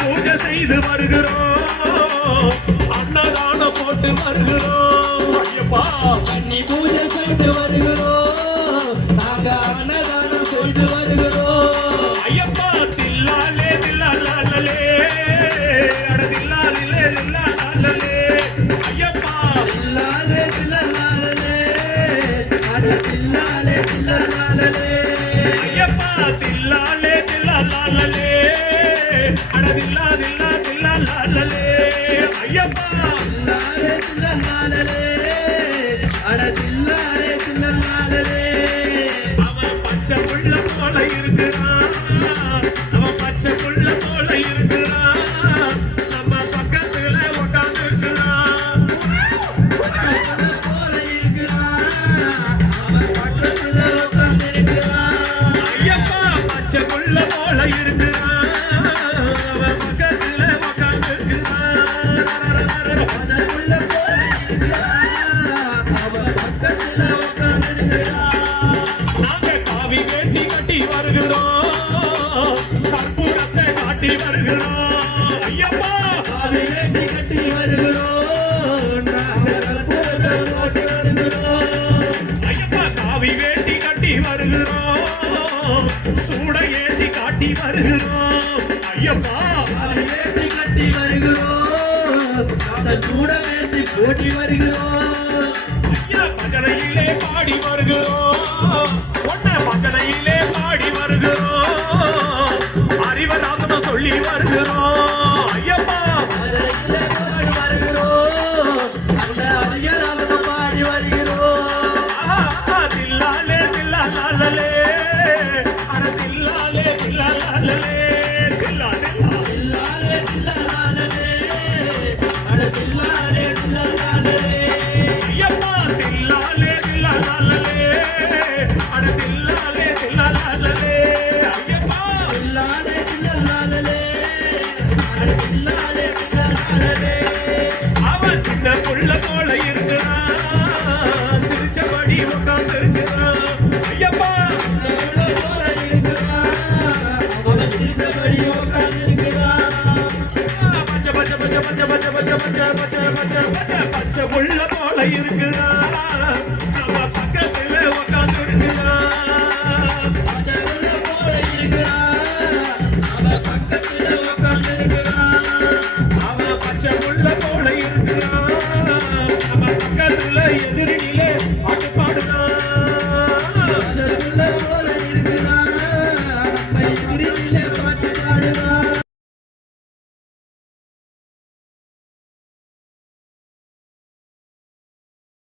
பூஜை செய்து வருகிறோம், அன்னதானம் போட்டு வருகிறோம். ஐயப்பா கண்ணி பூஜை செய்து வருகிறோம், நாங்க அன்னதானம் செய்து வருகிறோம். ஐயப்பா தில்லாலே தில்லாலே அட தில்லாலே தில்லாலே ஐயப்பா தில்லாலே தில்லாலே அட தில்லாலே தில்லாலே ஐயப்பா தில்லாலே தில்லாலே அடதில்லா தில்லா தில்லா லாலலே ஐயப்பா தில்லாலே தில்லாலே அடதில்லாலே தில்லாலே. அவன் பச்சை புள்ள போல இருக்கிறான், அவன் பச்சை புள்ள போல இருக்கிறான், நம்ம பக்கத்துல உட்கார்ந்து இருக்கிறான். பச்சை புள்ள போல இருக்கிறான், அவன் பக்கத்துல உட்கார்ந்து இருக்கிறான். ஐயப்பா பச்சை புள்ள போல இருக்கிறான், சூட ஏந்தி காட்டி வருகிறோம். ஐயப்பா ஏந்தி கட்டி வருகிறோம், சூட ஏந்தி போட்டி வருகிறோம். ஐயா பஜனையிலே பாடி வருகிறோம், ஒன்ன பஜனையிலே பாடி வருகிறோம், அறிவதாசன சொல்லி வருகிறோம். ஐயப்பா பஜனையிலே பாடி வருகிறோம், அந்த அறிவதாசன பாடி வருகிறோம். தில்லாலே தில்லாலே தில்லாலே தில்லாலே தில்லாலே தில்லாலே தில்லாலே அட தில்லாலே தில்லாலே ஐயப்பா தில்லாலே தில்லாலே அட தில்லாலே தில்லாலே ஐயப்பா தில்லாலே தில்லாலே அட தில்லாலே தில்லாலே. அவன் சின்ன புள்ள போல இருக்கிறான், சிரிச்சபடி உட்கார்ந்து இருக்கிறான். ஐயப்பா பச்சை பச்சை பச்சை பச்சை பச்சை பச்சை பச்சை பச்சை பச்சை பச்சை பச்சை புள்ள போல இருக்கிறான், நம்ம பக்கத்தில்